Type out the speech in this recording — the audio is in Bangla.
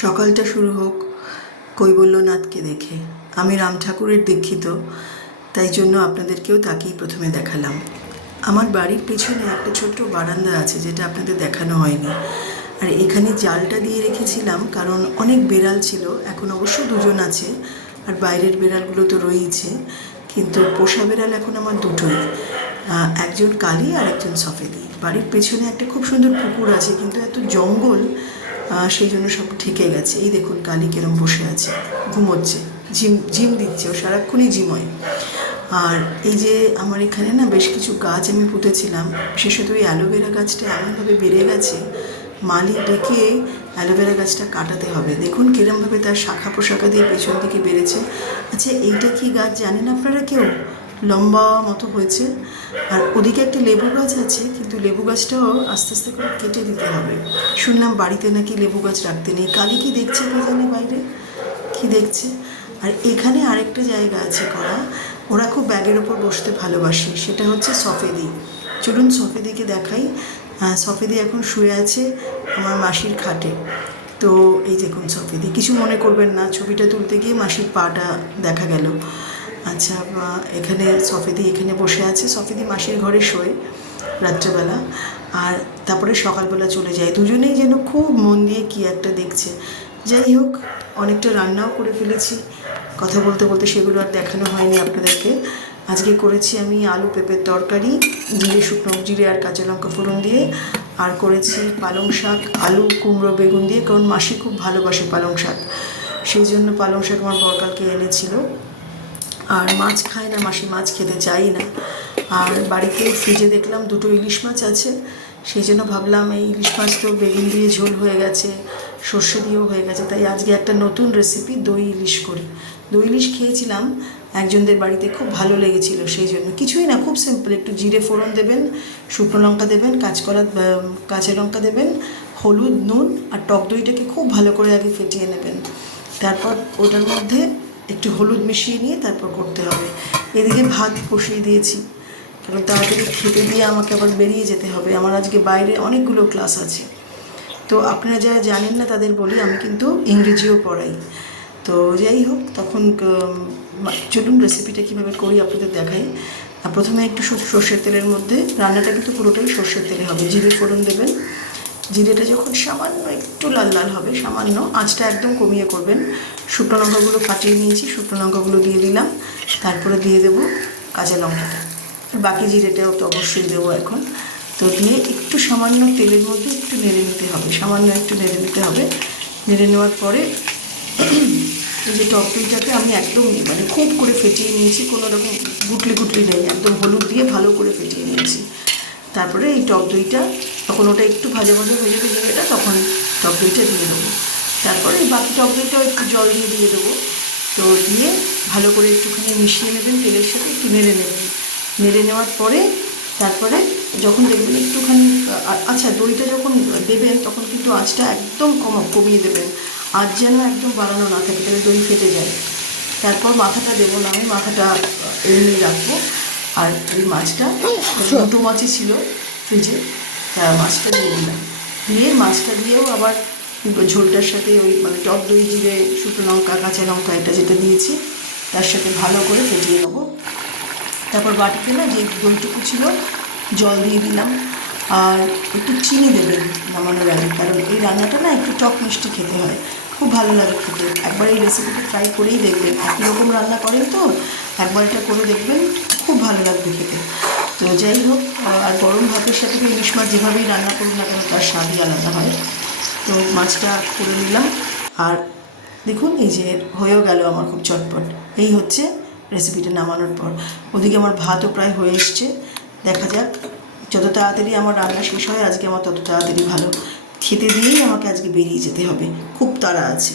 সকালটা শুরু হোক কৈবল্যনাথকে দেখে। আমি রাম ঠাকুরের দীক্ষিত, তাই জন্য আপনাদেরকেও তাকেই প্রথমে দেখালাম। আমার বাড়ির পেছনে একটা ছোট্ট বারান্দা আছে, যেটা আপনাদের দেখানো হয়নি। আর এখানে জালটা দিয়ে রেখেছিলাম, কারণ অনেক বেড়াল ছিল। এখন অবশ্য দুজন আছে, আর বাইরের বেড়ালগুলো তো রয়েইছে, কিন্তু পোষা বেড়াল এখন আমার দুটোই, একজন কালি আর একজন সফেদি। বাড়ির পেছনে একটা খুব সুন্দর পুকুর আছে, কিন্তু এত জঙ্গল, সেই জন্য সব ঠেকে গেছে। এই দেখুন কালি কেরম বসে আছে, ঘুমোচ্ছে, ঝিম দিচ্ছে, ও সারাক্ষণই ঝিমোয়। আর এই যে আমার এখানে না বেশ কিছু গাছ আমি পুঁতেছিলাম, বিশেষত ওই অ্যালোভেরা গাছটা এমনভাবে বেড়ে গেছে, মালি ডেকে অ্যালোভেরা গাছটা কাটাতে হবে। দেখুন কিরমভাবে তার শাখা প্রশাখা দিয়ে পেছন দিকে বেড়েছে। আচ্ছা, এইটা কি গাছ জানেন আপনারা কেউ? লম্বা মতো হয়েছে। আর ওদিকে একটা লেবু গাছ আছে, কিন্তু লেবু গাছটাও আস্তে আস্তে করে কেটে দিতে হবে। শুনলাম বাড়িতে নাকি লেবু গাছ রাখতে নেই। কালি কি দেখছে কে জানে বাইরে, কি দেখছে। আর এখানে আরেকটা জায়গা আছে করা, ওরা খুব ব্যাগের ওপর বসতে ভালোবাসে, সেটা হচ্ছে সফেদি। চলুন সফেদিকে দেখাই। সফেদি এখন শুয়ে আছে আমার মাসির খাটে। তো এই দেখুন সফেদি, কিছু মনে করবেন না, ছবিটা তুলতে গিয়ে মাসির পাটা দেখা গেল। আচ্ছা, এখানে সফেদি এখানে বসে আছে। সফেদি মাসির ঘরে শোয় রাত্রেবেলা, আর তারপরে সকালবেলা চলে যায়। দুজনেই যেন খুব মন দিয়ে কী একটা দেখছে। যাই হোক, অনেকটা রান্নাও করে ফেলেছি, কথা বলতে বলতে সেগুলো আর দেখানো হয়নি আপনাদেরকে। আজকে করেছি আমি আলু পেঁপের তরকারি, শুকনো জিরে আর কাঁচা লঙ্কা ফোড়ন দিয়ে। আর করেছি পালং শাক, আলু কুমড়ো বেগুন দিয়ে, কারণ মাসি খুব ভালোবাসে পালং শাক, সেই জন্য পালং শাক আমার বরকালকে এনেছিল। আর মাছ খায় না মাসি, মাছ খেতে চাই না। আর বাড়িতে ফ্রিজে দেখলাম দুটো ইলিশ মাছ আছে, সেই জন্য ভাবলাম এই ইলিশ মাছ তো বেগুন দিয়ে ঝোল হয়ে গেছে, সর্ষে দিয়েও হয়ে গেছে, তাই আজকে একটা নতুন রেসিপি দই ইলিশ করি। দই ইলিশ খেয়েছিলাম একজনদের বাড়িতে, খুব ভালো লেগেছিল। সেই জন্য কিছুই না, খুব সিম্পল, একটু জিরে ফোড়ন দেবেন, শুকনো লঙ্কা দেবেন, কাঁচা লঙ্কা দেবেন, হলুদ, নুন আর টক দইটাকে খুব ভালো করে আগে ফেটিয়ে নেবেন। তারপর ওটার মধ্যে একটু হলুদ মিশিয়ে নিয়ে তারপর করতে হবে। এদিকে ভাত বসিয়ে দিয়েছি, কারণ তাড়াতাড়ি খেতে দিয়ে আমাকে আবার বেরিয়ে যেতে হবে। আমার আজকে বাইরে অনেকগুলো ক্লাস আছে। তো আপনারা যারা জানেন না তাদের বলি, আমি কিন্তু ইংরেজিও পড়াই। তো যাই হোক, তখন চলুন রেসিপিটা কীভাবে করি আপনাদের দেখাই। প্রথমে একটু সর্ষের তেলের মধ্যে, রান্নাটা কিন্তু পুরোটাই সর্ষের তেলে হবে, জিরে ফোড়ন দেবেন। জিরেটা যখন সামান্য একটু লাল লাল হবে, সামান্য, আঁচটা একদম কমিয়ে করবেন। শুকনো লঙ্কাগুলো ফাটিয়ে নিয়েছি, শুকনো লঙ্কাগুলো দিয়ে দিলাম। তারপরে দিয়ে দেবো কাঁচা লঙ্কাটা, বাকি জিরেটাও তো অবশ্যই দেবো এখন। তো দিয়ে একটু সামান্য তেলের মধ্যে একটু নেড়ে নিতে হবে, সামান্য একটু নেড়ে নিতে হবে। নেড়ে নেওয়ার পরে এই যে টক দইটাকে আমি একদম মানে খুব করে ফেটিয়ে নিয়েছি, কোনো রকম গুটলি নেই, একদম হলুদ দিয়ে ভালো করে ফেটিয়ে নিয়েছি। তারপরে এই টক দইটা, তখন ওটা একটু ভাজা ভাজা হয়ে যাবে জিরেটা, তখন টক দইটা দিয়ে দেবো। তারপরে এই বাকি টক দইটাও একটু জল দিয়ে দেবো। তো দিয়ে ভালো করে একটুখানি মিশিয়ে নেবেন, তেলের সাথে একটু নেড়ে নেবেন। নেড়ে নেওয়ার পরে তারপরে যখন দেখবেন একটুখানি, আচ্ছা দইটা যখন দেবেন তখন কিন্তু আঁচটা একদম কমিয়ে দেবেন, আঁচ যেন একদম বাড়ানো না থাকে, তাহলে দই ফেটে যায়। তারপর মাথাটা দেবো না, আমি মাথাটা এমনি রাখবো। আর এই মাছটা, দুটো মাছই ছিল ফ্রিজে, তা মাছটা দিয়ে দিলাম। দিয়ে মাছটা দিয়েও আবার ঝোলটার সাথে ওই মানে টক দই, জিরে, শুকনো লঙ্কা, কাঁচা লঙ্কা এটা যেটা দিয়েছি তার সাথে ভালো করে ফেটিয়ে নেবো। তারপর বাটিতে না যে দইটুকু ছিল জল দিয়ে দিলাম। আর একটু চিনি দেবেন নামানোর আগে, কারণ এই রান্নাটা না একটু টক মিষ্টি খেতে হয়, খুব ভালো লাগে খেতে। একবার এই রেসিপিটা ট্রাই করেই দেখবেন, একই রকম রান্না করেন তো, একবার এটা করে দেখবেন, খুব ভালো লাগবে খেতে। তো যাই হোক, আর গরম ভাতের সাথে ইলিশ মাছ যেভাবেই রান্না করুন না কেন তার স্বাদই আলাদা হয়। তো মাছটা করে নিলাম, আর দেখুন এই যে হয়েও গেল আমার খুব চটপট। এই হচ্ছে রেসিপিটা নামানোর পর। ওদিকে আমার ভাতও প্রায় হয়ে এসছে, দেখা যাক। যত তাড়াতাড়ি আমার রান্না শেষ হয় আজকে আমার তত তাড়াতাড়ি ভালো। খেতে দিয়েই আমাকে আজকে বেরিয়ে যেতে হবে, খুব তাড়া আছে।